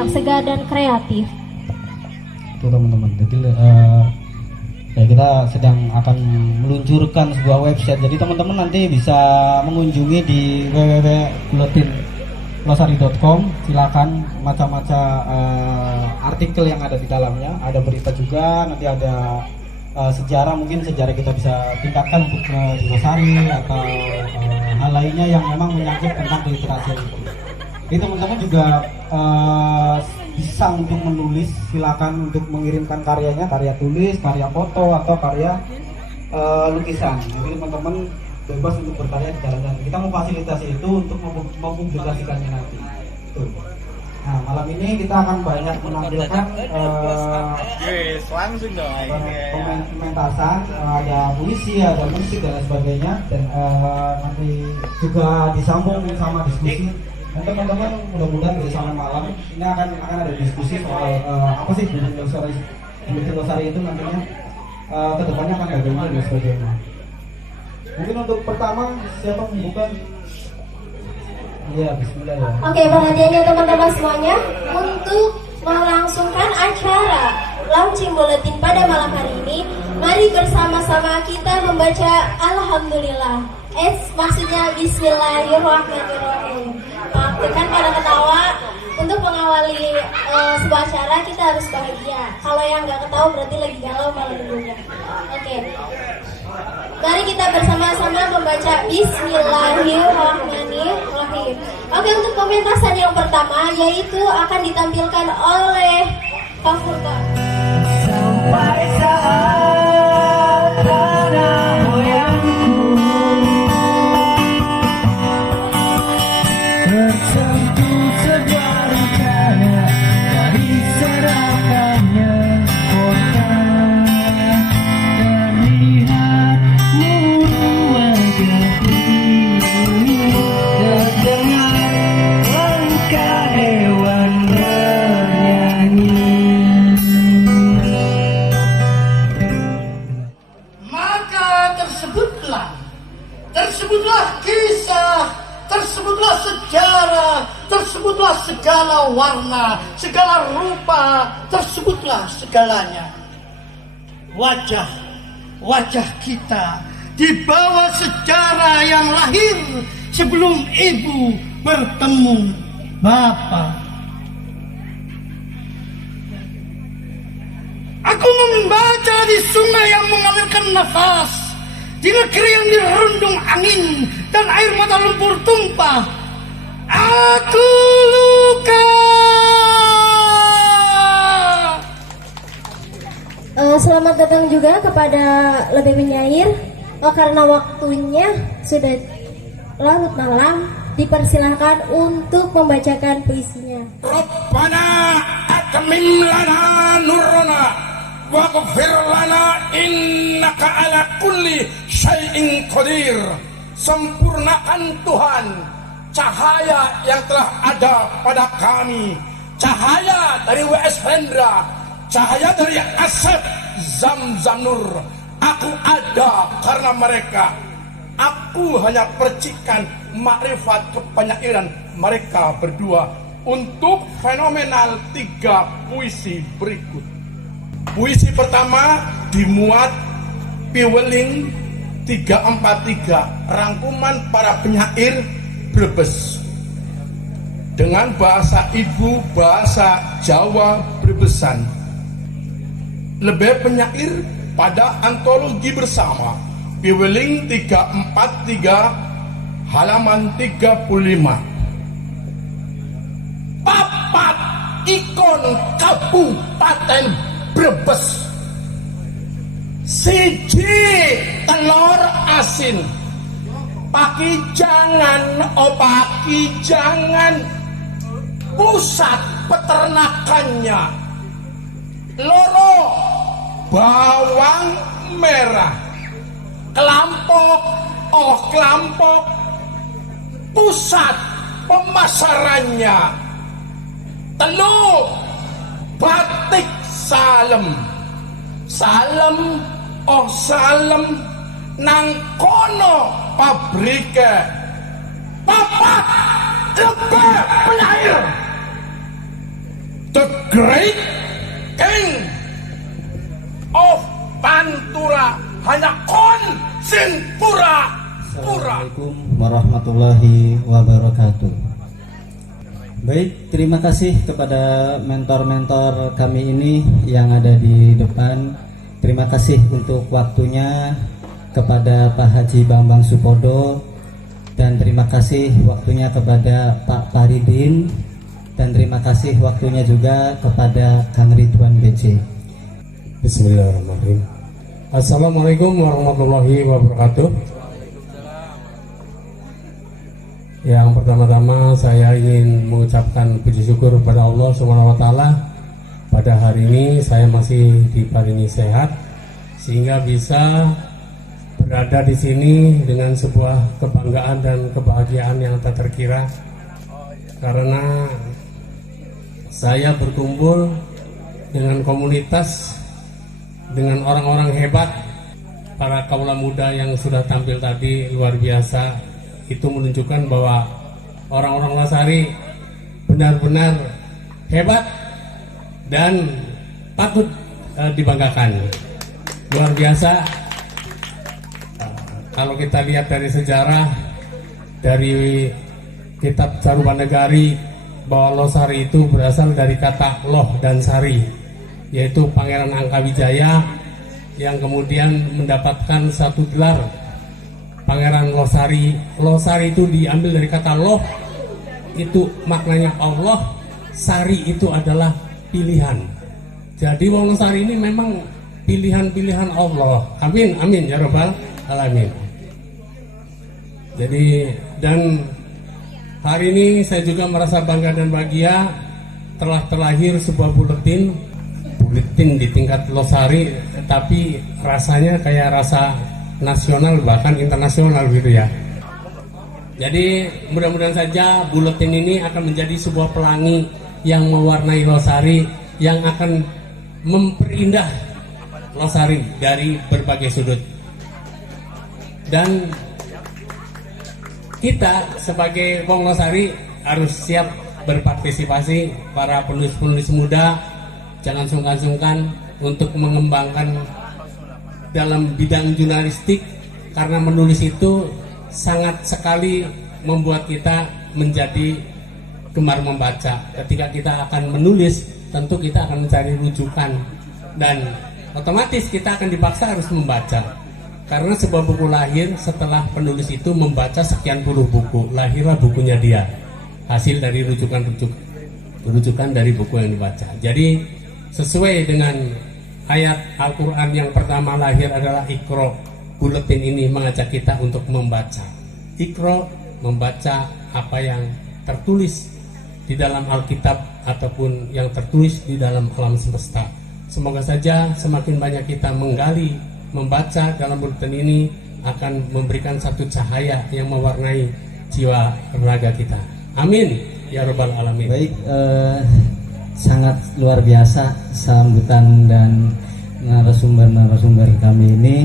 yang segar dan kreatif. Itu teman-teman, jadi ya kita sedang akan meluncurkan sebuah website. Jadi teman-teman nanti bisa mengunjungi di www.buletinlosari.com. Silakan macam-macam artikel yang ada di dalamnya. Ada berita juga, nanti ada sejarah, mungkin sejarah kita bisa tingkatkan untuk di Losari atau hal lainnya yang memang menyangkut tentang literasi itu. Jadi teman-teman juga bisa untuk menulis, silakan untuk mengirimkan karyanya, karya tulis, karya foto atau karya lukisan. Jadi teman-teman bebas untuk berkarya di dalamnya. Kita memfasilitasi itu untuk mempublikasikannya nanti. Tuh. Nah, malam ini kita akan banyak menampilkan pementasan, ada puisi, ada musik dan lain sebagainya, dan nanti juga disambung sama diskusi. Dan teman-teman mudah-mudahan dari sampai malam ini akan ada diskusi soal apa sih Buletin Losari itu nantinya kedepannya akan bagaimana dan sebagainya. Mungkin untuk pertama siapa membuka? Iya, bismillah ya. Oke, perhatiannya teman-teman semuanya untuk melangsungkan acara launching buletin pada malam hari ini, mari bersama-sama kita membaca Alhamdulillah. Maksudnya Bismillahirrahmanirrahim. Maafkan pada ketawa. Untuk mengawali sebuah acara kita harus bahagia. Kalau yang nggak ketawa berarti lagi galau malam minggunya. Oke. Mari kita bersama-sama membaca Bismillahirrahmanirrahim. Oke, untuk pementasan yang pertama yaitu akan ditampilkan oleh Pak Furqan. Sampai saat tanah moyangku tersentuh sebuah rencana dari serapannya kota, terlihatmu wajahku, terdengar langkah hewan bernyanyi. Maka tersebutlah kisah, tersebutlah sejarah, tersebutlah segala warna, segala rupa, tersebutlah segalanya. Wajah kita di bawah sejarah yang lahir sebelum ibu bertemu bapak. Aku membaca di sungai yang mengalirkan nafas, di negeri yang dirundung angin dan air mata lumpur tumpah. Aku luka. Selamat datang juga kepada lebih penyair. Karena waktunya sudah larut malam, dipersilahkan untuk membacakan puisinya. Rabbana atmim lana nurana waghfir lana innaka ala kulli syai'in qadir. Sempurnakan Tuhan cahaya yang telah ada pada kami, cahaya dari W.S. Hendra, cahaya dari Asep Zamzamnur. Aku ada karena mereka. Aku hanya percikan makrifat kepenyairan mereka berdua. Untuk fenomenal 3 puisi berikut. Puisi pertama dimuat Piweling 343, rangkuman para penyair Brebes dengan bahasa ibu, bahasa Jawa Brebesan. Lebih penyair pada antologi bersama Piweling 343 halaman 35. Papat ikon Kabupaten Brebes, siji telur asin, pakijangan, pakijangan, pusat peternakannya, loro bawang merah, Kelampok, Kelampok, pusat pemasarannya, telu batik Salem, Salem, Salem, nang kono pabrike, papat lebih penyair Great King of Pantura hanya kon sing pura-pura. Assalamualaikum warahmatullahi wabarakatuh. Baik, terima kasih kepada mentor-mentor kami ini yang ada di depan. Terima kasih untuk waktunya kepada Pak Haji Bambang Supodo, dan terima kasih waktunya kepada Pak Paridin, dan terima kasih waktunya juga kepada Kang Ridwan BC. Bismillahirrahmanirrahim. Assalamualaikum warahmatullahi wabarakatuh. Yang pertama-tama saya ingin mengucapkan puji syukur kepada Allah Subhanahu wa taala. Pada hari ini saya masih diparingi sehat sehingga bisa berada di sini dengan sebuah kebanggaan dan kebahagiaan yang tak terkira, karena saya berkumpul dengan komunitas, dengan orang-orang hebat, para kaula muda yang sudah tampil tadi luar biasa. Itu menunjukkan bahwa orang-orang Losari benar-benar hebat dan patut dibanggakan. Luar biasa. Kalau kita lihat dari sejarah, dari kitab Carubanegari, bahwa Losari itu berasal dari kata loh dan sari, yaitu Pangeran Angkawijaya yang kemudian mendapatkan satu gelar Pangeran Losari. Losari itu diambil dari kata loh, itu maknanya Allah, sari itu adalah pilihan. Jadi wong Losari ini memang pilihan-pilihan Allah. Amin, amin ya rabbal alamin. Jadi, dan hari ini saya juga merasa bangga dan bahagia telah terlahir sebuah buletin di tingkat Losari, tapi rasanya kayak rasa nasional bahkan internasional gitu ya. Jadi mudah-mudahan saja buletin ini akan menjadi sebuah pelangi yang mewarnai Losari, yang akan memperindah Losari dari berbagai sudut. Dan kita sebagai wong Losari harus siap berpartisipasi. Para penulis-penulis muda jangan sungkan-sungkan untuk mengembangkan dalam bidang jurnalistik, karena menulis itu sangat sekali membuat kita menjadi gemar membaca. Ketika kita akan menulis, tentu kita akan mencari rujukan, dan otomatis kita akan dipaksa harus membaca, karena sebuah buku lahir setelah penulis itu membaca sekian puluh buku. Lahirlah bukunya dia, hasil dari rujukan dari buku yang dibaca. Jadi sesuai dengan ayat Al-Quran yang pertama lahir adalah Iqra. Buletin ini mengajak kita untuk membaca. Iqra, membaca apa yang tertulis di dalam Alkitab ataupun yang tertulis di dalam alam semesta. Semoga saja semakin banyak kita menggali, membaca dalam buletin ini akan memberikan satu cahaya yang mewarnai jiwa raga kita. Amin ya rabbal alamin. Baik, sangat luar biasa sambutan dan narasumber kami ini,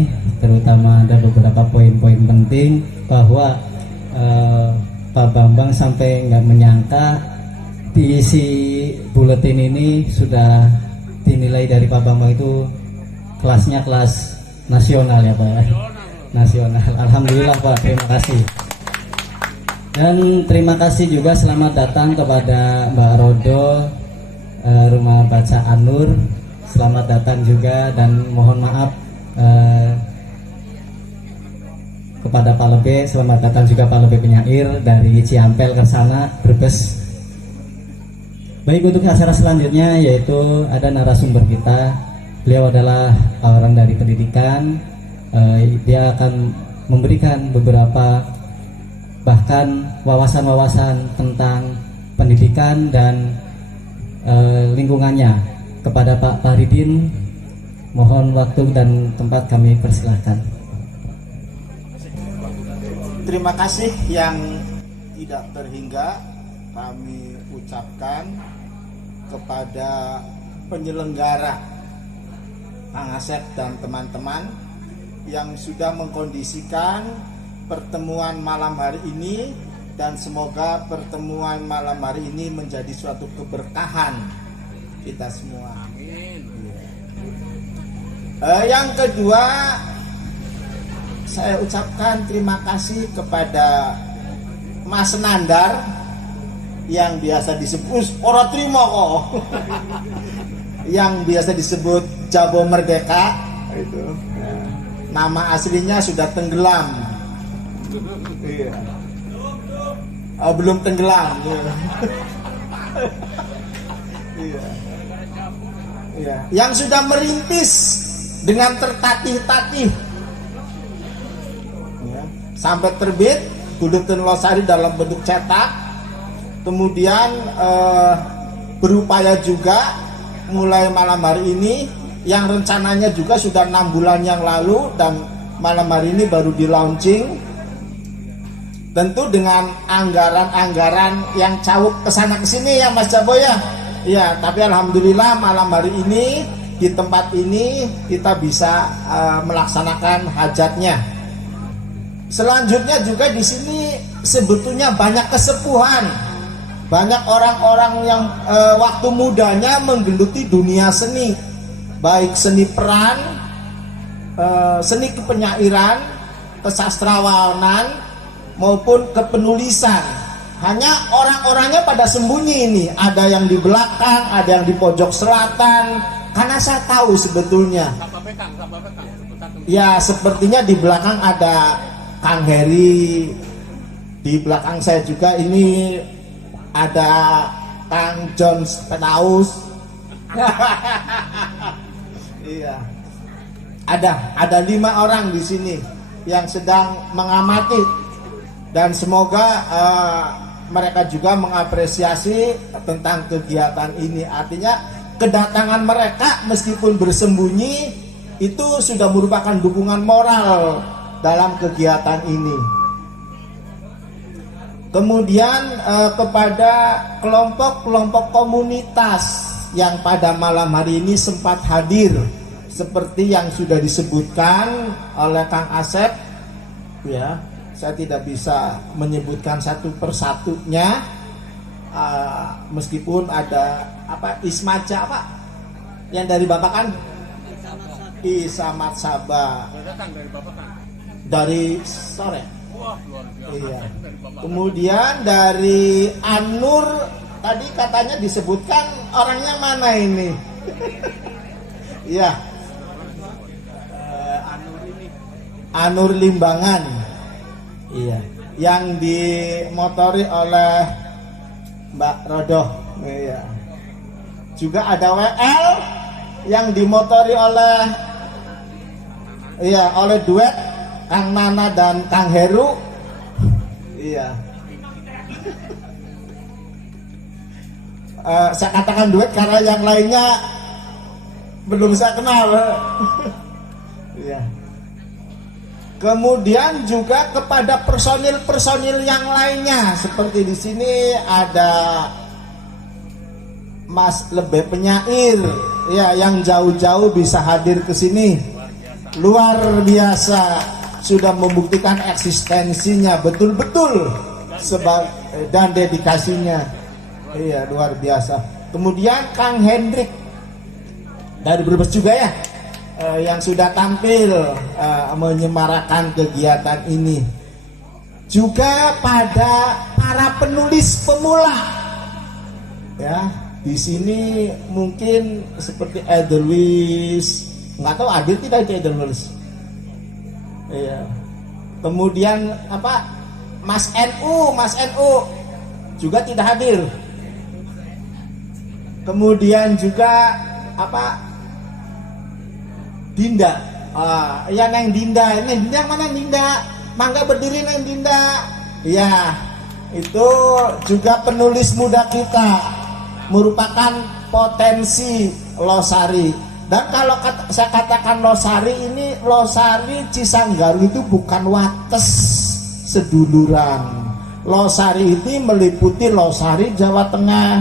terutama ada beberapa poin-poin penting bahwa Pak Bambang sampai nggak menyangka di isi buletin ini sudah dinilai dari Pak Bambang itu kelasnya kelas nasional ya Pak. Nasional. Alhamdulillah Pak, terima kasih. Dan terima kasih juga selamat datang kepada Mbak Rodo, Rumah Baca Anur. Selamat datang juga, dan mohon maaf kepada Pak Lebe. Selamat datang juga Pak Lebe penyair dari Ciampel ke sana, Brebes. Baik, untuk acara selanjutnya yaitu ada narasumber kita. Beliau adalah orang dari pendidikan. Dia akan memberikan beberapa bahkan wawasan-wawasan tentang pendidikan dan lingkungannya. Kepada Pak Paridin, mohon waktu dan tempat kami persilahkan. Terima kasih yang tidak terhingga kami ucapkan kepada penyelenggara Kang Asep dan teman-teman yang sudah mengkondisikan pertemuan malam hari ini, dan semoga pertemuan malam hari ini menjadi suatu keberkahan kita semua. Yang kedua, saya ucapkan terima kasih kepada Mas Nandar yang biasa disebut ora terima kok. Yang biasa disebut Jabo Merdeka itu. Nama aslinya sudah tenggelam. Iya. Belum tenggelam. Iya. Iya. Yang sudah merintis dengan tertatih-tatih ya, sampai terbit Buletin Losari dalam bentuk cetak. Kemudian berupaya juga mulai malam hari ini, yang rencananya juga sudah 6 bulan yang lalu dan malam hari ini baru di launching. Tentu dengan anggaran-anggaran yang cawuk kesana kesini ya Mas Jabo ya. Ya, tapi alhamdulillah malam hari ini di tempat ini kita bisa melaksanakan hajatnya. Selanjutnya juga di sini sebetulnya banyak kesepuhan, banyak orang-orang yang waktu mudanya menggeluti dunia seni, baik seni peran, seni kepenyairan, kesastrawanan maupun kepenulisan. Hanya orang-orangnya pada sembunyi ini, ada yang di belakang, ada yang di pojok selatan. Karena saya tahu sebetulnya, ya sepertinya di belakang ada Kang Heri, di belakang saya juga ini ada Kang John Penaus. Iya, ada 5 orang di sini yang sedang mengamati dan semoga mereka juga mengapresiasi tentang kegiatan ini. Artinya kedatangan mereka meskipun bersembunyi itu sudah merupakan dukungan moral dalam kegiatan ini. Kemudian kepada kelompok-kelompok komunitas yang pada malam hari ini sempat hadir, seperti yang sudah disebutkan oleh Kang Asep, ya, saya tidak bisa menyebutkan satu persatunya, meskipun ada Ismaja yang dari Bapak kan Isamat Sabah dari sore. Iya. Kemudian dari Anur tadi katanya disebutkan orangnya mana ini? Iya. Anur Limbangan. Iya. Yang dimotori oleh Mbak Rodoh. Iya. Juga ada WL yang dimotori oleh duet Kang Nana dan Kang Heru. Iya. Saya katakan duet karena yang lainnya belum saya kenal. Iya. Kemudian juga kepada personil-personil yang lainnya, seperti di sini ada Mas Lebe Penyair, ya, yang jauh-jauh bisa hadir ke sini, luar biasa, sudah membuktikan eksistensinya betul-betul dan dedikasinya, iya, luar biasa. Kemudian Kang Hendrik dari Brebes juga ya, yang sudah tampil menyemarakan kegiatan ini. Juga pada para penulis pemula, ya. Di sini mungkin seperti Edelweiss, nggak tahu hadir tidak itu Edelweiss. Iya. Kemudian Mas NU juga tidak hadir. Kemudian juga Dinda. Ya Neng Dinda. Neng Dinda mana Dinda? Mangga berdiri Neng Dinda. Ya, itu juga penulis muda kita, merupakan potensi Losari. Dan kalau saya katakan Losari ini, Losari Cisanggaru itu bukan wates seduluran. Losari ini meliputi Losari Jawa Tengah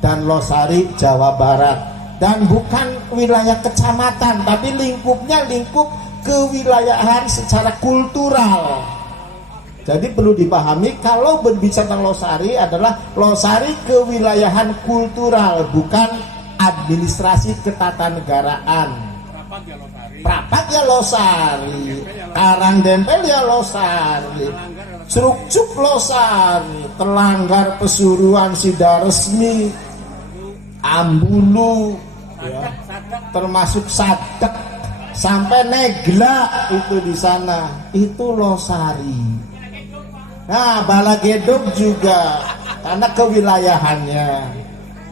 dan Losari Jawa Barat, dan bukan wilayah kecamatan, tapi lingkup kewilayahan secara kultural. Jadi perlu dipahami, kalau berbicara tentang Losari adalah Losari kewilayahan kultural, bukan administrasi ketatanegaraan. Prapat ya Losari, Karangdempel ya Losari, Crukcuk Losari, Telanggar Pesuruan Sida Resmi, Ambulu, ya, termasuk Sadek sampai Negla itu di sana, itu Losari. Nah, Balagedok juga karena kewilayahannya,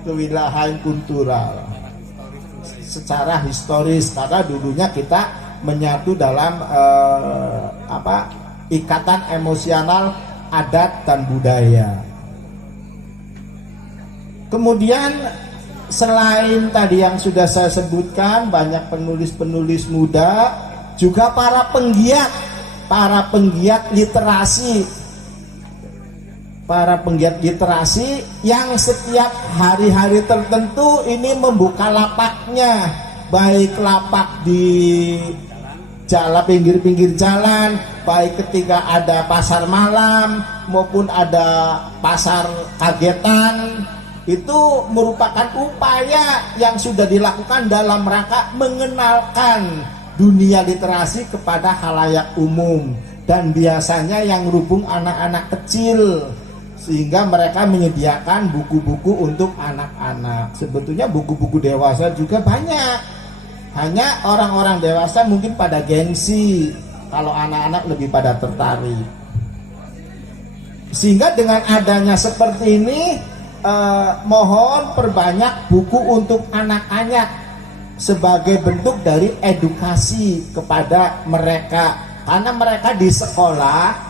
kewilayahan kultural. Secara historis karena dulunya kita menyatu dalam ikatan emosional adat dan budaya. Kemudian selain tadi yang sudah saya sebutkan, banyak penulis-penulis muda, juga para penggiat literasi. Para penggiat literasi yang setiap hari-hari tertentu ini membuka lapaknya, baik lapak di jalan, pinggir-pinggir jalan, baik ketika ada pasar malam maupun ada pasar kagetan. Itu merupakan upaya yang sudah dilakukan dalam rangka mengenalkan dunia literasi kepada khalayak umum, dan biasanya yang merubung anak-anak kecil, sehingga mereka menyediakan buku-buku untuk anak-anak. Sebetulnya buku-buku dewasa juga banyak, hanya orang-orang dewasa mungkin pada gengsi, kalau anak-anak lebih pada tertarik. Sehingga dengan adanya seperti ini, mohon perbanyak buku untuk anak-anak sebagai bentuk dari edukasi kepada mereka, karena mereka di sekolah.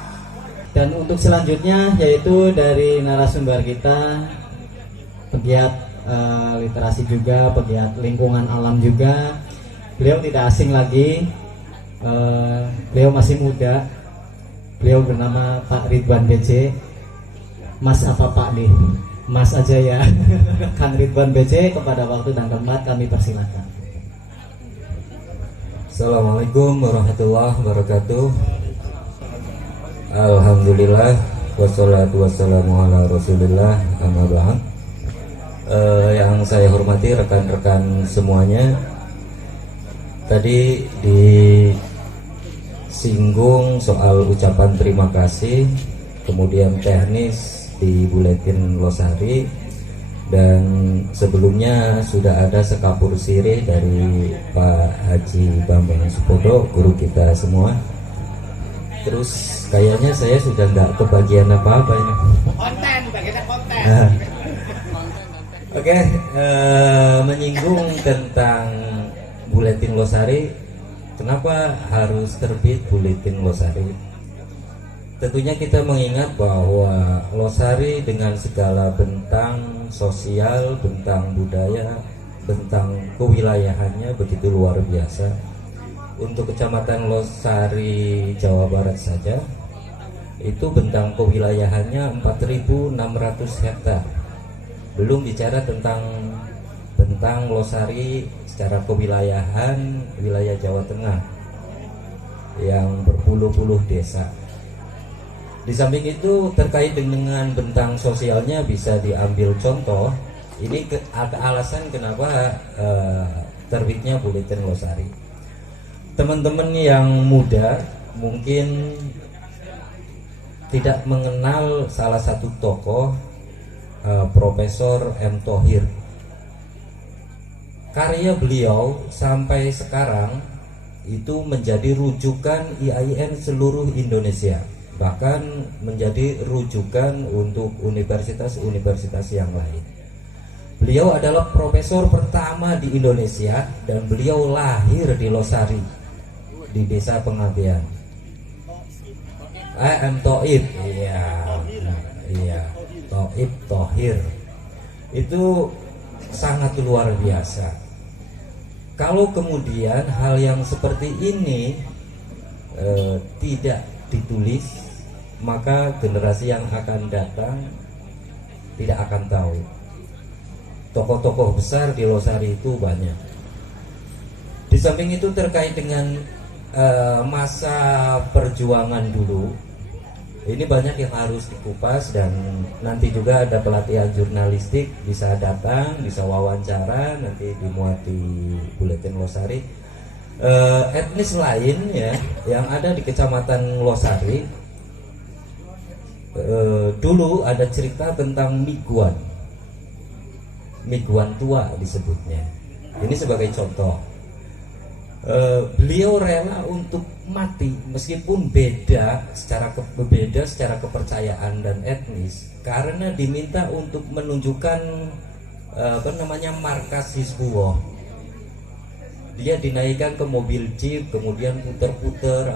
Dan untuk selanjutnya yaitu dari narasumber kita, pegiat literasi juga, pegiat lingkungan alam juga. Beliau tidak asing lagi, beliau masih muda. Beliau bernama Pak Ridwan BC. Mas apa Pak nih? Mas aja ya. Kang Ridwan BC, kepada waktu dan tempat kami persilakan. Assalamualaikum warahmatullahi wabarakatuh. Alhamdulillah, wassalatu wassalamu ala rasulillah, amma ba'd. Yang saya hormati rekan-rekan semuanya, tadi disinggung soal ucapan terima kasih, kemudian teknis di Buletin Losari, dan sebelumnya sudah ada sekapur sirih dari Pak Haji Bambang Supodo, guru kita semua. Terus kayaknya saya sudah nggak kebagian apa-apa ini. Konten, bagian konten. Oke, menyinggung tentang Buletin Losari. Kenapa harus terbit Buletin Losari? Tentunya kita mengingat bahwa Losari dengan segala bentang sosial, bentang budaya, bentang kewilayahannya begitu luar biasa. Untuk Kecamatan Losari, Jawa Barat saja, itu bentang kewilayahannya 4.600 hektar. Belum bicara tentang bentang Losari secara kewilayahan wilayah Jawa Tengah yang berpuluh-puluh desa. Di samping itu, terkait dengan bentang sosialnya bisa diambil contoh. Ini alasan kenapa terbitnya Buletin Losari. Teman-teman yang muda mungkin tidak mengenal salah satu tokoh, Profesor M. Thohir. Karya beliau sampai sekarang itu menjadi rujukan IAIN seluruh Indonesia, bahkan menjadi rujukan untuk universitas-universitas yang lain. Beliau adalah profesor pertama di Indonesia, dan beliau lahir di Losari, di Desa Pengabean. M. Thohir, iya, Thohir itu sangat luar biasa. Kalau kemudian hal yang seperti ini tidak ditulis, maka generasi yang akan datang tidak akan tahu. Tokoh-tokoh besar di Losari itu banyak. Di samping itu, terkait dengan masa perjuangan dulu, Ini banyak yang harus dikupas, dan nanti juga ada pelatihan jurnalistik, bisa datang, bisa wawancara, nanti dimuat di Buletin Losari. Etnis lain ya yang ada di Kecamatan Losari, dulu ada cerita tentang Miguan tua disebutnya. Ini sebagai contoh. Beliau rela untuk mati meskipun beda secara kepercayaan dan etnis, karena diminta untuk menunjukkan markas Hizbullah. Dia dinaikkan ke mobil jeep, kemudian puter-puter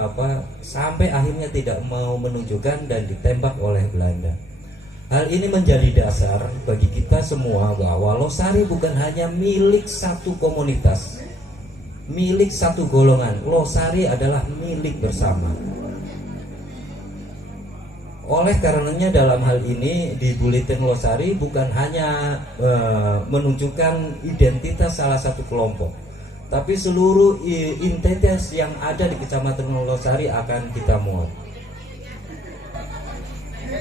sampai akhirnya tidak mau menunjukkan dan ditembak oleh Belanda. Hal ini menjadi dasar bagi kita semua bahwa Losari bukan hanya milik satu komunitas, milik satu golongan. Losari adalah milik bersama. Oleh karenanya dalam hal ini di Buletin Losari bukan hanya menunjukkan identitas salah satu kelompok, tapi seluruh identitas yang ada di Kecamatan Losari akan kita muat.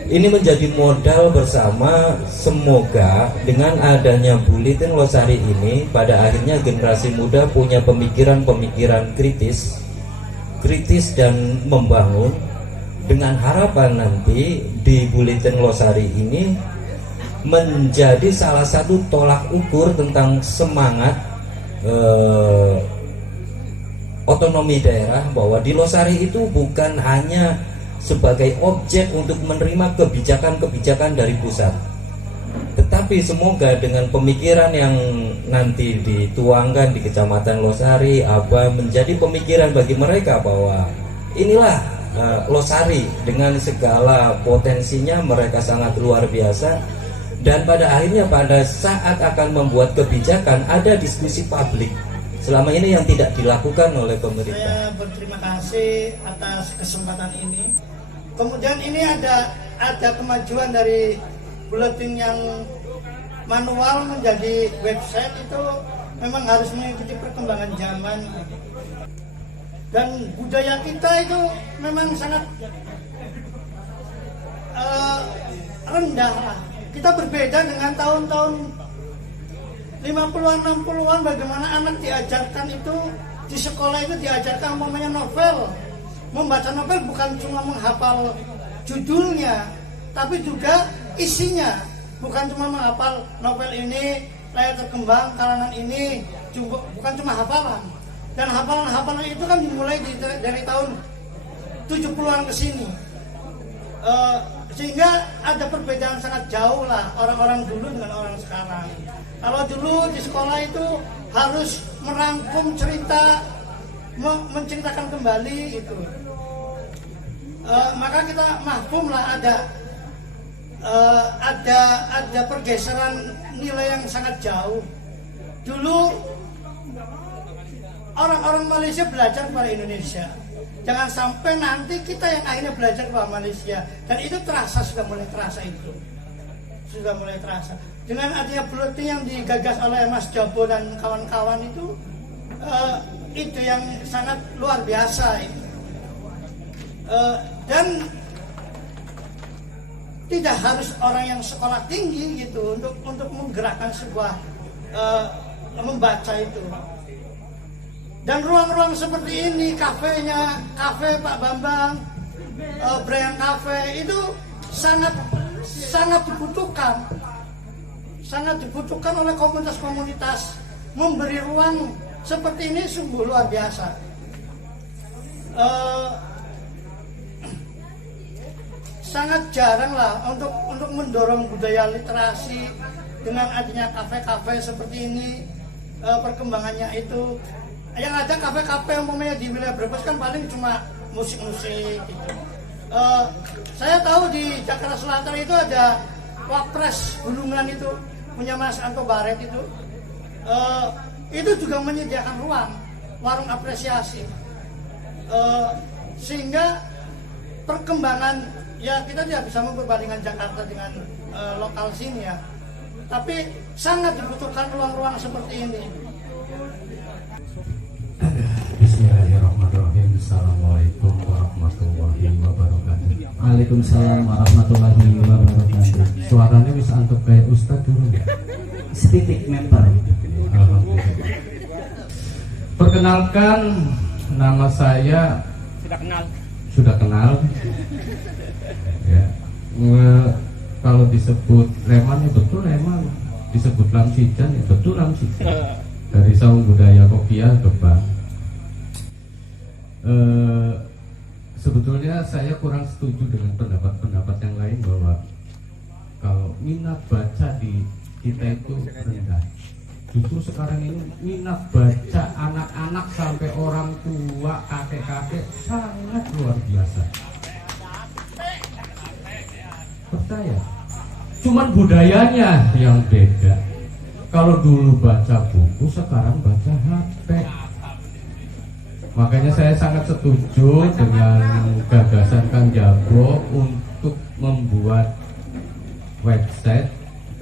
Ini menjadi modal bersama. Semoga dengan adanya Buletin Losari ini, pada akhirnya generasi muda punya pemikiran-pemikiran kritis dan membangun, dengan harapan nanti di Buletin Losari ini menjadi salah satu tolak ukur tentang semangat otonomi daerah, bahwa di Losari itu bukan hanya sebagai objek untuk menerima kebijakan-kebijakan dari pusat, tetapi semoga dengan pemikiran yang nanti dituangkan di Kecamatan Losari menjadi pemikiran bagi mereka bahwa inilah Losari dengan segala potensinya, mereka sangat luar biasa, dan pada akhirnya pada saat akan membuat kebijakan ada diskusi publik. Selama ini yang tidak dilakukan oleh pemerintah. Saya berterima kasih atas kesempatan ini. Kemudian ini ada kemajuan dari buletin yang manual menjadi website, itu memang harus mengikuti perkembangan zaman. Dan budaya kita itu memang sangat rendah. Kita berbeda dengan tahun-tahun 50-an, 60-an, bagaimana anak diajarkan itu di sekolah itu diajarkan umpamanya novel. Membaca novel bukan cuma menghafal judulnya, tapi juga isinya. Bukan cuma menghafal novel ini, layar terkembang, karangan ini, bukan cuma hafalan. Dan hafalan-hafalan itu kan dimulai dari tahun 70-an ke sini. Sehingga ada perbedaan sangat jauh lah orang-orang dulu dengan orang sekarang. Kalau dulu di sekolah itu harus merangkum cerita, menceritakan kembali itu. Maka kita mahfum lah ada pergeseran nilai yang sangat jauh. Dulu orang-orang Malaysia belajar kepada Indonesia. Jangan sampai nanti kita yang akhirnya belajar kepada Malaysia. Dan itu sudah mulai terasa itu. Sudah mulai terasa. Dengan adanya buletin yang digagas oleh Mas Jabo dan kawan-kawan itu yang sangat luar biasa itu. Dan tidak harus orang yang sekolah tinggi gitu untuk menggerakkan sebuah membaca itu. Dan ruang-ruang seperti ini, kafe Pak Bambang, Brian Cafe itu sangat dibutuhkan oleh komunitas-komunitas. Memberi ruang seperti ini sungguh luar biasa. Sangat jarang lah untuk mendorong budaya literasi dengan adanya kafe-kafe seperti ini. Perkembangannya itu yang ada kafe-kafe umpamanya di wilayah Brebes kan paling cuma musik-musik gitu. Saya tahu di Jakarta Selatan itu ada Wapres Bulungan itu punya Mas Anto Baret itu. Itu juga menyediakan ruang, warung apresiasi. Sehingga perkembangan, ya kita tidak bisa memperbandingkan Jakarta dengan lokal sini ya. Tapi sangat dibutuhkan ruang-ruang seperti ini. Bismillahirrahmanirrahim. Assalamualaikum warahmatullahi wabarakatuh. Waalaikumsalam warahmatullahi wabarakatuh. Suaranya bisa antuk kayak Ustadz dulu ya? Setitik member. Alhamdulillah. Perkenalkan, nama saya sudah kenal. Ya. Kalau disebut Leman ya betul Leman, disebut Lamsijan ya betul Lamsijan. Dari Saung Budaya Kopiah Gebang. Sebetulnya saya kurang setuju dengan pendapat-pendapat yang lain bahwa kalau minat baca di kita itu rendah. Justru sekarang ini minat baca anak-anak sampai orang tua, kakek-kakek sangat luar biasa. Percaya, cuman budayanya yang beda. Kalau dulu baca buku, sekarang baca HP. Makanya saya sangat setuju dengan gagasan Kang Jago untuk membuat website,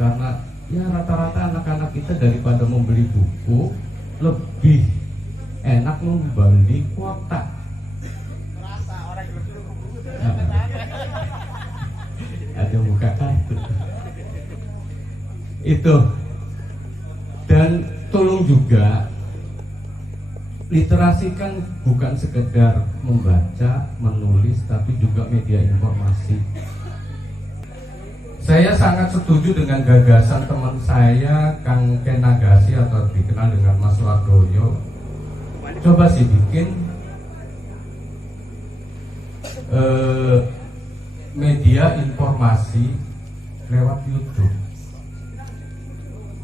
karena ya rata-rata anak-anak kita daripada membeli buku lebih enak membeli kuota. Ada muka kartu itu. Dan tolong juga, literasi kan bukan sekedar membaca, menulis, tapi juga media informasi. Saya sangat setuju dengan gagasan teman saya Kang Kenagasi atau dikenal dengan Mas Wardoyo. Coba sih bikin media informasi lewat YouTube.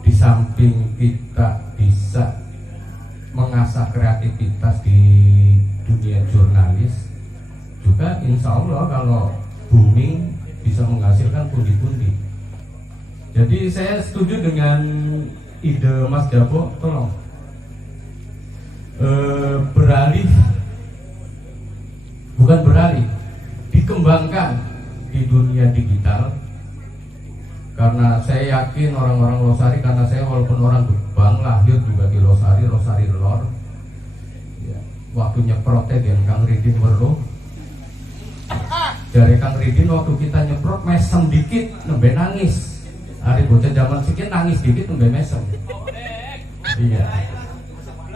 Di samping kita bisa mengasah kreativitas di dunia jurnalis, juga insya Allah kalau booming bisa menghasilkan pundi-pundi. Jadi saya setuju dengan ide Mas Jabo, tolong dikembangkan di dunia digital. Karena saya yakin orang-orang Losari, karena saya walaupun orang Gebang, lahir juga di Losari Lor ya, waktu nyeprotnya dengan Kang Ridin Merlo. Dari Kang Ridin waktu kita nyeprot mesem dikit nembe nangis. Hari bocah zaman sikit nangis dikit nembe mesem. Iya.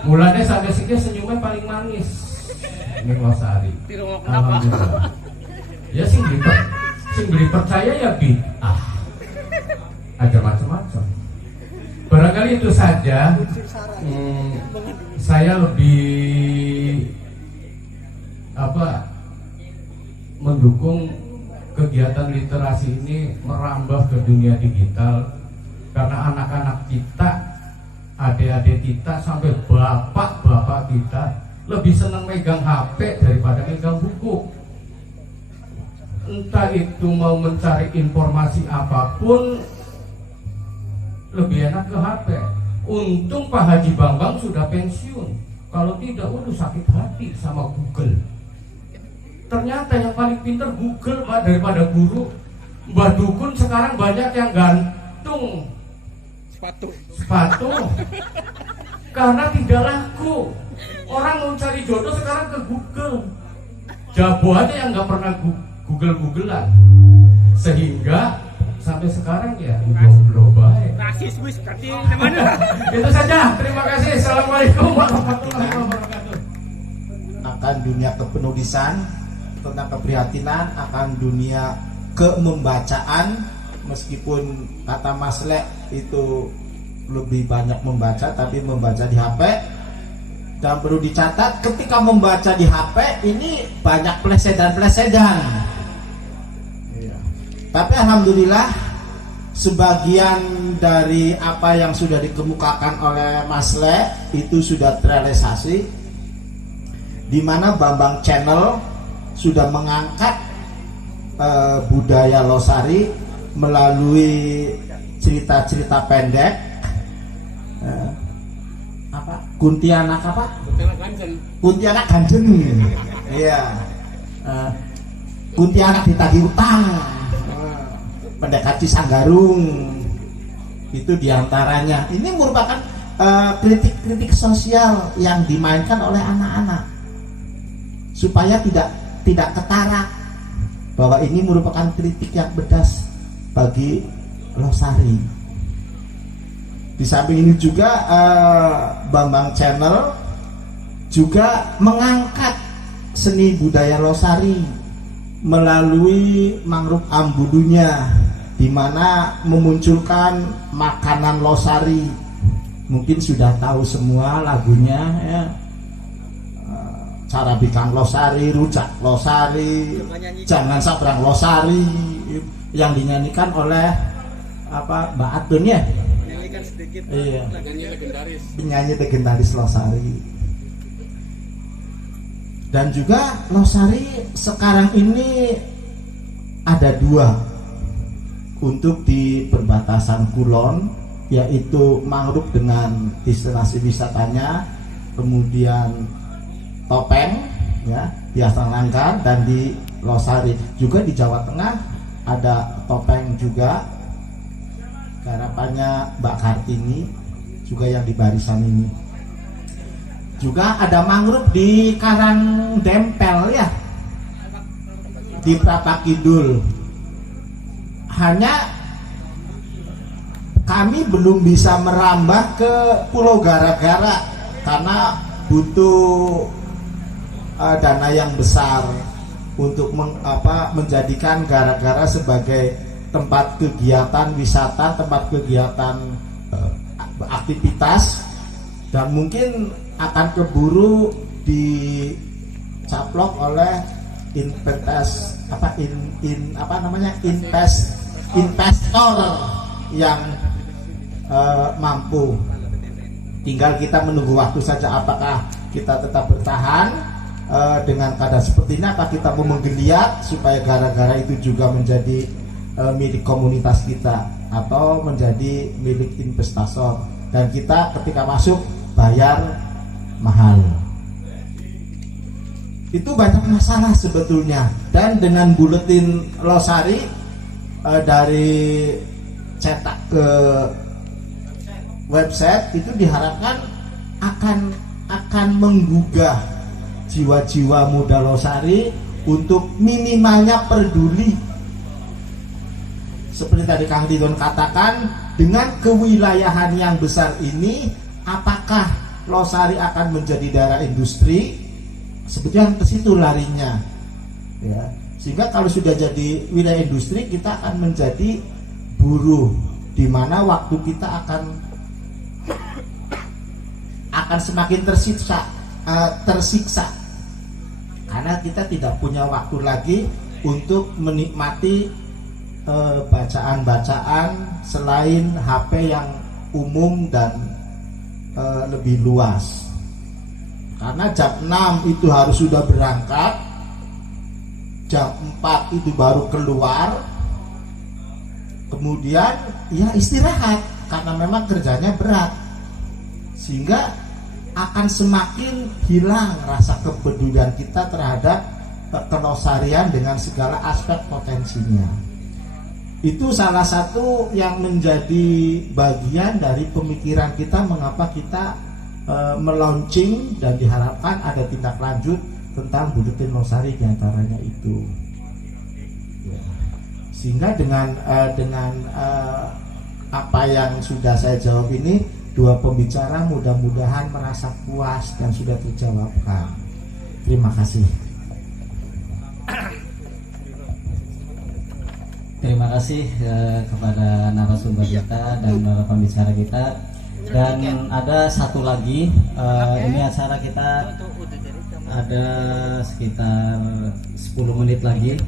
Mulanya sampai sikit senyumnya paling manis. Ini Losari. Alhamdulillah. Ya sing beli percaya ya ada macam-macam. Barangkali itu saja. Saya lebih mendukung kegiatan literasi ini merambah ke dunia digital, karena anak-anak kita, adik-adik kita, sampai bapak-bapak kita lebih senang megang HP daripada megang buku. Entah itu mau mencari informasi apapun lebih enak ke HP. Untung Pak Haji Bambang sudah pensiun. Kalau tidak, sakit hati sama Google. Ternyata yang paling pintar Google Pak daripada guru. Mbah Dukun sekarang banyak yang gantung sepatu karena tidak laku. Orang mau cari jodoh sekarang ke Google. Jabo aja yang nggak pernah Google-Googlean, sehingga sampai sekarang ya belum baik. Itu saja. Terima kasih. Assalamualaikum warahmatullahi wabarakatuh. Akan dunia kepenulisan, tentang keprihatinan, akan dunia kemembacaan. Meskipun kata Mas Le itu lebih banyak membaca, tapi membaca di HP. Dan perlu dicatat, ketika membaca di HP ini banyak plesedan-plesedan. Tapi alhamdulillah sebagian dari apa yang sudah dikemukakan oleh Mas Le itu sudah terrealisasi, di mana Bambang Channel sudah mengangkat budaya Losari melalui cerita-cerita pendek, Kuntilanak Kuntilanak Ganjen, iya, Kuntilanak ditagih utang, Pendekar Cisanggarung, itu diantaranya. Ini merupakan kritik-kritik sosial yang dimainkan oleh anak-anak supaya tidak ketara. bahwa ini merupakan kritik yang pedas bagi Losari. Di samping ini juga Bambang Channel juga mengangkat seni budaya Losari melalui mangrove Ambudunya, di mana memunculkan makanan Losari. Mungkin sudah tahu semua lagunya ya. Cara bikin Losari, rujak Losari, jangan sabrang Losari, yang dinyanyikan oleh Mbak Atun ya. Iya. Penyanyi legendaris Losari. Dan juga Losari sekarang ini ada 2 untuk di perbatasan Kulon, yaitu mangrove dengan destinasi wisatanya, kemudian Topeng ya di Astana Langkat, dan di Losari. Juga di Jawa Tengah ada Topeng juga, garapannya Mbak Kartini, juga yang di barisan ini. Juga ada mangrove di Karang Dempel ya, di Prapa Kidul. Hanya kami belum bisa merambah ke Pulau Gara-Gara karena butuh dana yang besar untuk menjadikan Gara-Gara sebagai tempat kegiatan wisata, tempat kegiatan aktivitas, dan mungkin akan keburu dicaplok oleh investor yang mampu. Tinggal kita menunggu waktu saja, apakah kita tetap bertahan dengan keadaan seperti ini, apa kita mau menggeliat supaya Gara-Gara itu juga menjadi milik komunitas kita atau menjadi milik investor, dan kita ketika masuk bayar mahal. Itu banyak masalah sebetulnya. Dan dengan buletin Losari dari cetak ke website itu diharapkan akan menggugah jiwa-jiwa muda Losari untuk minimalnya peduli. Seperti tadi Kang Ridwan katakan, dengan kewilayahan yang besar ini, apakah Losari akan menjadi daerah industri? Sebetulnya ke situ larinya, ya. Sehingga kalau sudah jadi wilayah industri, kita akan menjadi buruh, di mana waktu kita akan semakin tersiksa, karena kita tidak punya waktu lagi untuk menikmati bacaan-bacaan selain HP yang umum dan lebih luas. Karena jam 6 itu harus sudah berangkat, jam 4 itu baru keluar, kemudian ya istirahat karena memang kerjanya berat, sehingga akan semakin hilang rasa kepedulian kita terhadap kelosarian dengan segala aspek potensinya. Itu salah satu yang menjadi bagian dari pemikiran kita mengapa kita melaunching, dan diharapkan ada tindak lanjut tentang buletin Losari diantaranya itu. Ya. Sehingga dengan apa yang sudah saya jawab ini, 2 pembicara mudah-mudahan merasa puas dan sudah terjawabkan. Terima kasih. Terima kasih kepada narasumber kita dan pembicara kita. Dan ada satu lagi, ini acara kita ada sekitar 10 menit lagi.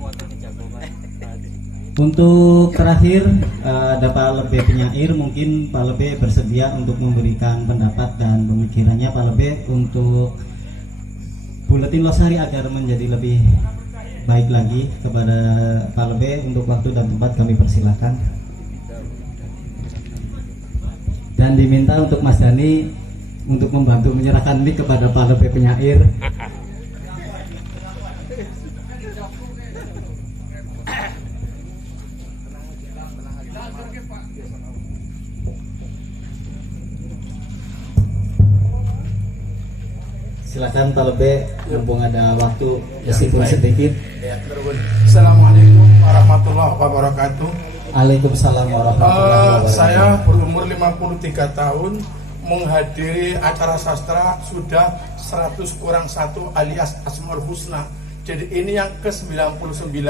Untuk terakhir ada Pak Lebe Penyair, mungkin Pak Lebe bersedia untuk memberikan pendapat dan pemikirannya Pak Lebe untuk buletin Losari agar menjadi lebih baik lagi. Kepada Pak Lebe untuk waktu dan tempat kami persilakan. Dan diminta untuk Mas Dani untuk membantu menyerahkan mic kepada Pak Lebe Penyair. Silakan Pak Lebe, mumpung ada waktu meskipun sedikit. Assalamualaikum warahmatullahi wabarakatuh. Waalaikumsalam warahmatullahi wabarakatuh. Saya berumur 53 tahun, menghadiri acara sastra sudah 100 kurang 1 alias Asmaul Husna. Jadi ini yang ke-99.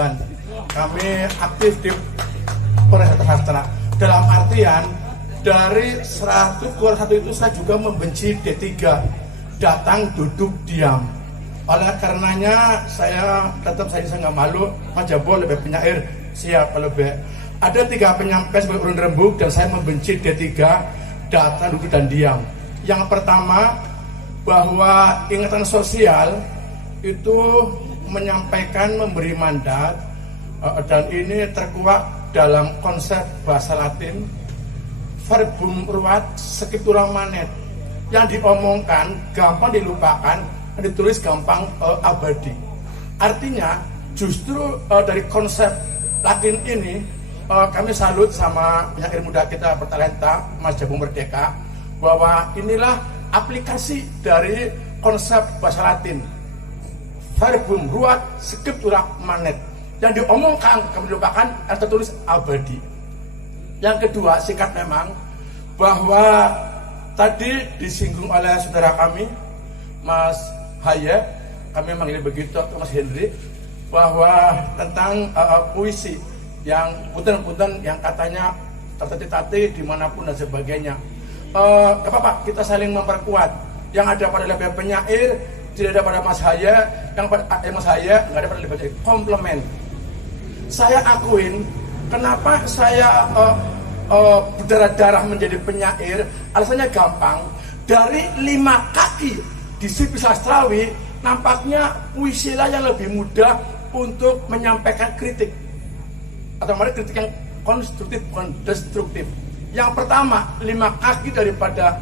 Kami aktif di Perhimpunan Sastra. Dalam artian dari 100 kurang 1 itu saya juga membenci D3, datang duduk diam. Oleh karenanya saya nggak malu, Mas Jabo lebih penyair siap lebih. Ada 3 penyampai sebagai urun rembuk dan saya membenci D3, datang duduk dan diam. Yang pertama, bahwa ingatan sosial itu menyampaikan memberi mandat dan ini terkuat dalam konsep bahasa Latin verbum ruat scriptura manet, yang diomongkan gampang dilupakan, ditulis gampang abadi. Artinya justru dari konsep Latin ini kami salut sama penyair muda kita bertalenta Mas Jabo Merdeka, bahwa inilah aplikasi dari konsep bahasa Latin verbum ruat scriptura manet, yang diomongkan kami dilupakan, yang tertulis abadi. Yang kedua, singkat memang, bahwa tadi disinggung oleh saudara kami Mas Haye, kami manggil begitu atau Mas Henry, bahwa tentang puisi yang punten-punten yang katanya tertati-tati dimanapun dan sebagainya. Gak apa-apa, kita saling memperkuat. Yang ada pada lebih penyair tidak ada pada Mas Haye, yang pada Mas Haye nggak ada pada lebih penyair. Komplement. Saya akuin kenapa saya berdarah-darah menjadi penyair. Alasannya gampang. Dari 5 kaki di sisi sastrawi, nampaknya puisi lah yang lebih mudah untuk menyampaikan kritik, atau mana kritik yang konstruktif bukan destruktif. Yang pertama, 5 kaki daripada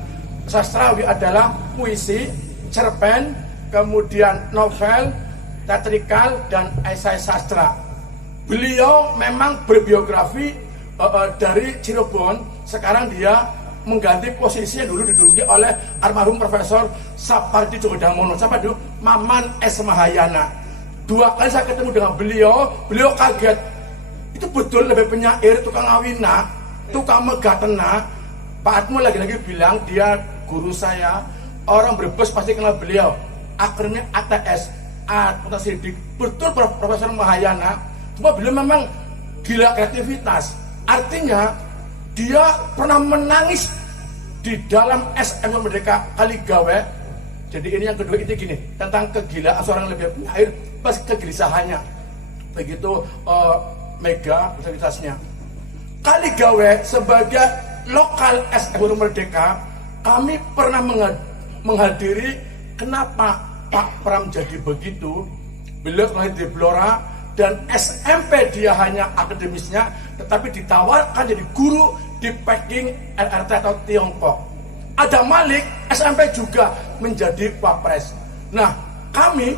sastrawi adalah puisi, cerpen, kemudian novel, teatrikal, dan esai sastra. Beliau memang berbiografi dari Cirebon, sekarang dia mengganti posisi yang dulu diduduki oleh almarhum Profesor Sapardi Djoko Damono. Siapa dulu? Maman S. Mahayana. 2 kali saya ketemu dengan beliau kaget. Itu betul lebih penyair, tukang ngawina, tukang megatena. Pak Atmo lagi-lagi bilang dia guru saya. Orang Brebes pasti kenal beliau. Akhirnya ATS, Atma Sidik. Betul Profesor Mahayana. Cuma beliau memang gila kreativitas. Artinya dia pernah menangis di dalam SM Merdeka Kaligawe. Jadi ini yang kedua itu gini, tentang kegilaan seorang lebih penyair pas kegelisahannya. Begitu mega kreativitasnya. Kaligawe sebagai lokal SM Merdeka, kami pernah menghadiri. Kenapa Pak Pram jadi begitu? Beliau lahir di Blora dan SMP dia hanya akademisnya, tetapi ditawarkan jadi guru di Peking RRT atau Tiongkok. Ada Malik, SMP juga menjadi Wapres. Nah, kami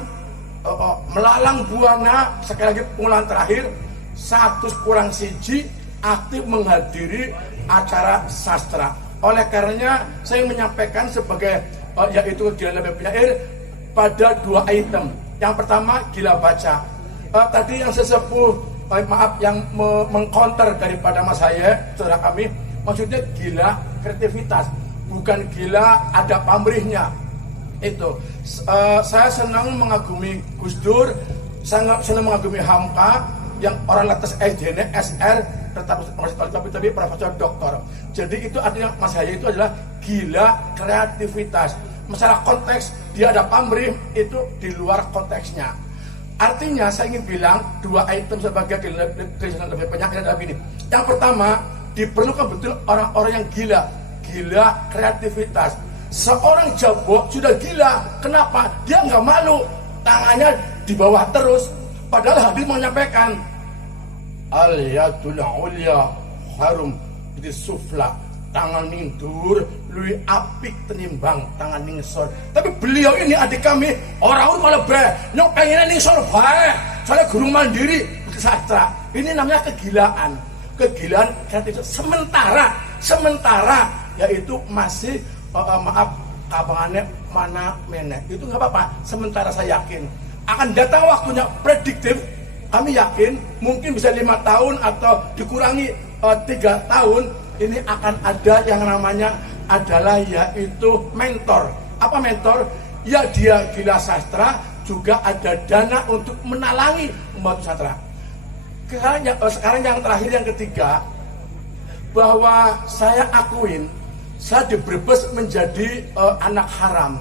melalang buana, sekali lagi pengulangan terakhir, 100 kurang 1 aktif menghadiri acara sastra. Oleh karenanya saya menyampaikan sebagai yaitu kegilaan lebih penyair pada 2 item. Yang pertama, gila baca. Tadi yang sesepuh, yang mengcounter daripada Mas Haye, saudara kami, maksudnya gila kreativitas, bukan gila ada pamrihnya. Itu saya senang mengagumi Gus Dur, sangat senang mengagumi Hamka, yang orang lantas SD-nya SR, tapi profesor doktor. Jadi itu artinya Mas Haye itu adalah gila kreativitas. Masalah konteks, dia ada pamrih, itu di luar konteksnya. Artinya saya ingin bilang 2 item sebagai kegiatan lebih penyair adalah begini. Yang pertama, diperlukan betul orang-orang yang gila kreativitas. Seorang Jabo sudah gila, kenapa? Dia nggak malu, tangannya di bawah terus. Padahal hadir menyampaikan al-yadul ulya harum di sufla, tangan ning dur luwih apik tenimbang tangan ning sor. Tapi beliau ini adik kami orang malah bae nyok pengen ning sor bae, soalnya guru mandiri sastra. Ini namanya kegilaan kreatif. Sementara yaitu masih maaf kabangannya mana meneh. Itu nggak apa-apa. Sementara saya yakin akan datang waktunya prediktif. Kami yakin mungkin bisa 5 tahun atau dikurangi 3 tahun. Ini akan ada yang namanya adalah yaitu mentor. Apa mentor? Ya dia gila sastra, juga ada dana untuk menalangi membantu sastra. Sekarang yang terakhir, yang ketiga, bahwa saya akuin saya di Brebes menjadi anak haram,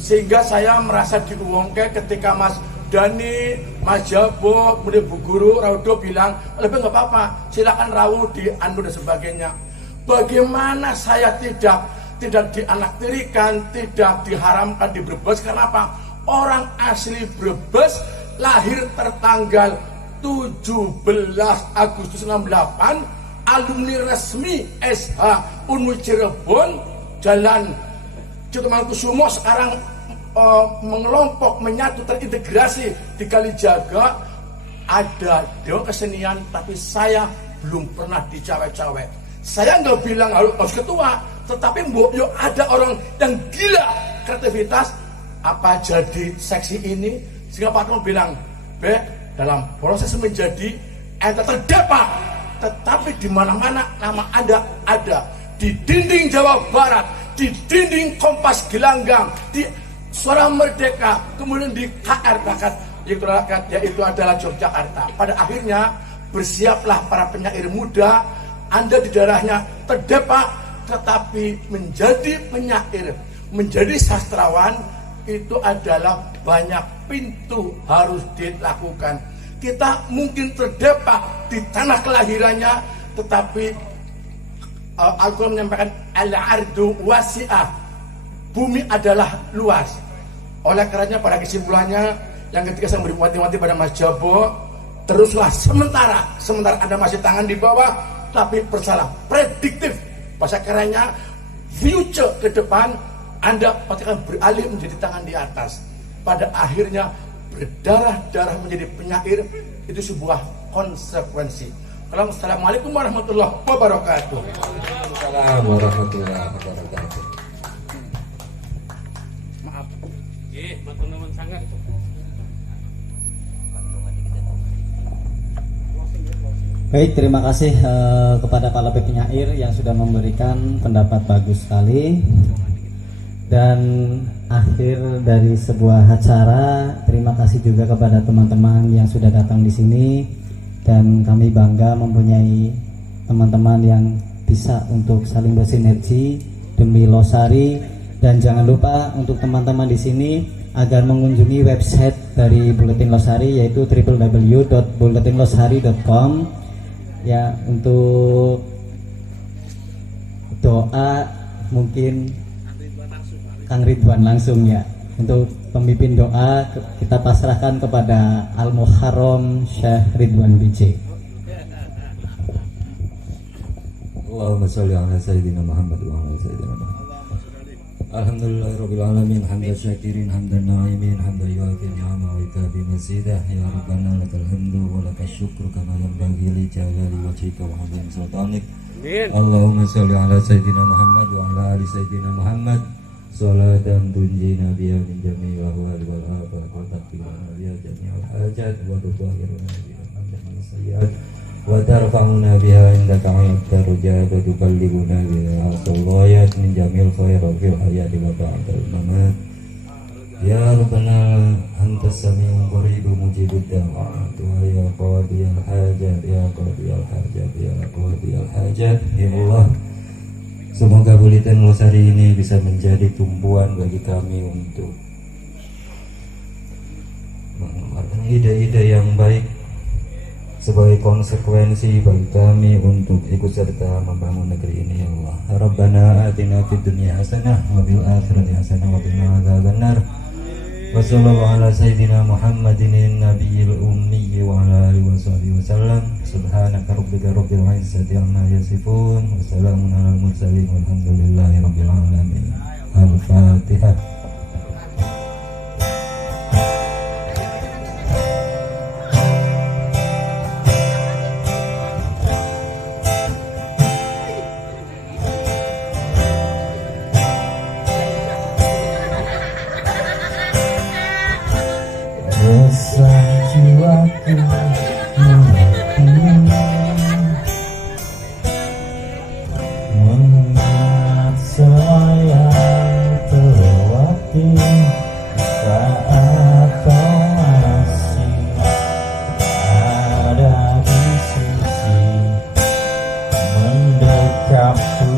sehingga saya merasa diuangke ketika Mas Dani, Mas Jabo, kemudian Bu Guru, Raudo bilang lebih nggak apa-apa, silakan rawuh di Anu dan sebagainya. Bagaimana saya tidak dianaktirikan, tidak diharamkan di Brebes? Karena apa? Orang asli Brebes, lahir tertanggal 17 Agustus 68, alumni resmi SH Unmu Cirebon, Jalan Ciptomangkusumo, sekarang mengelompok, menyatu, terintegrasi di Kalijaga. Ada dewa kesenian, tapi saya belum pernah dicawe-cawe. Saya nggak bilang harus ketua, tetapi yuk ada orang yang gila kreativitas, apa jadi seksi ini, sehingga Pak Tom bilang, dalam proses menjadi ente terdepak, tetapi di mana-mana nama Anda ada, di dinding Jawa Barat, di dinding Kompas Gelanggang, di Suara Merdeka, kemudian di KR Bakat, yaitu adalah Yogyakarta. Pada akhirnya bersiaplah para penyair muda. Anda di daerahnya terdepak, tetapi menjadi penyair, menjadi sastrawan, itu adalah banyak pintu harus dilakukan. Kita mungkin terdepak di tanah kelahirannya, tetapi Al-Quran menyampaikan al-ardu wasi'ah, bumi adalah luas. Oleh karenanya pada kesimpulannya, yang ketika saya beri wanti-wanti pada Mas Jabo, teruslah sementara Anda masih tangan di bawah, tapi bersalah prediktif, bahasa kerennya future ke depan Anda pasti akan beralih menjadi tangan di atas. Pada akhirnya berdarah-darah menjadi penyair, itu sebuah konsekuensi. Assalamualaikum warahmatullahi wabarakatuh. Waalaikumsalam warahmatullahi wabarakatuh. Maaf. Matur nuwun sangat. Baik, terima kasih kepada para penyair yang sudah memberikan pendapat bagus sekali. Dan akhir dari sebuah acara, terima kasih juga kepada teman-teman yang sudah datang di sini. Dan kami bangga mempunyai teman-teman yang bisa untuk saling bersinergi demi Losari. Dan jangan lupa untuk teman-teman di sini agar mengunjungi website dari Buletin Losari, yaitu www.buletinlosari.com. Ya, untuk doa mungkin Kang Ridwan langsung ya. Untuk pemimpin doa kita pasrahkan kepada Al-Muharram Syekh Ridwan BJ. Allahumma sholli ala sayyidina Muhammad wa ala sayyidina Muhammad. Alhamdulillahirabbil alamin, hamdan syakirin, hamdan na'imin, hamdan yuafi ni'ama wa ikabi mazidah. Ya Rabbana lakal hamdu wa lakal syukru kama yanbaghi li jalali wajhika wa 'azimi sultanik. Allahumma sholli ala sayyidina Muhammad wa ala ali sayyidina Muhammad. Salatan tunjina biha min jami'il ahwal wal afat wa taqina biha jami'al hajat wa tutahhiruna biha min sayyi'at wa tarfa'una biha indaka 'inda rujat wa tuballighuna biha as-salawat min jami'il khairat fil hayati wa ba'dal mamat. Ya Rabbana antas sami'un qaribun mujibud da'wat wa ya qadiyal hajat ya qadiyal hajat ya qadiyal hajat. Ya Allah, semoga Buletin Losari ini bisa menjadi tumpuan bagi kami untuk mengeluarkan ide-ide yang baik sebagai konsekuensi bagi kami untuk ikut serta membangun negeri ini. Ya Allah, Rabbana atina fid dunya hasanah wa fil akhirati hasanah wa qina adzabannar. Wa sallallahu ala sayyidina Muhammadin nabiyil ummi wa ala alihi wa sallam. Subhanaka rabbika rabbil izzati amma yasifun wa salamun alal mursalin walhamdulillahi rabbil alamin. Al-Fatihah. mengingat sayang terlewati saat kau masih ada di sisi mendekapku